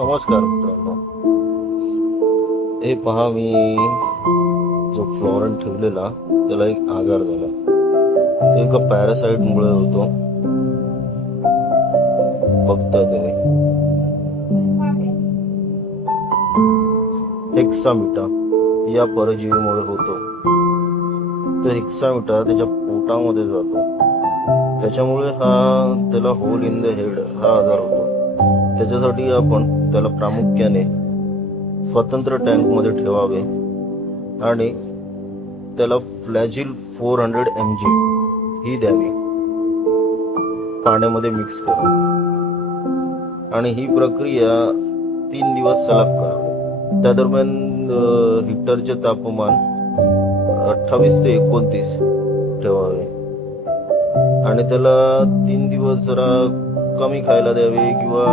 नमस्कार मित्रांनो, हे पहा मी जो फ्लोरन ठेवलेला त्याला एक आजार झाला. तो एका पॅरासाइट मुळे होतो. बघता तुम्ही हेक्सामिटा या परजीवीमुळे होतो. तर हेक्सामिटा त्याच्या पोटामध्ये जातो, त्याच्यामुळे त्याला होल इन द हेड हा आजार होतो. त्याच्यासाठी आपण त्याला प्रामुख्याने स्वतंत्र टँकमध्ये ठेवावे आणि त्याला फ्लॅजिल 400 mg ही द्यावी पाण्यामध्ये मिक्स करून, आणि ही प्रक्रिया 3 दिवस सलग करावी. त्या दरम्यान हीटरचे तापमान 28 ते 29 ठेवावे आणि त्याला 3 दिवस जरा कमी खायला द्यावे किंवा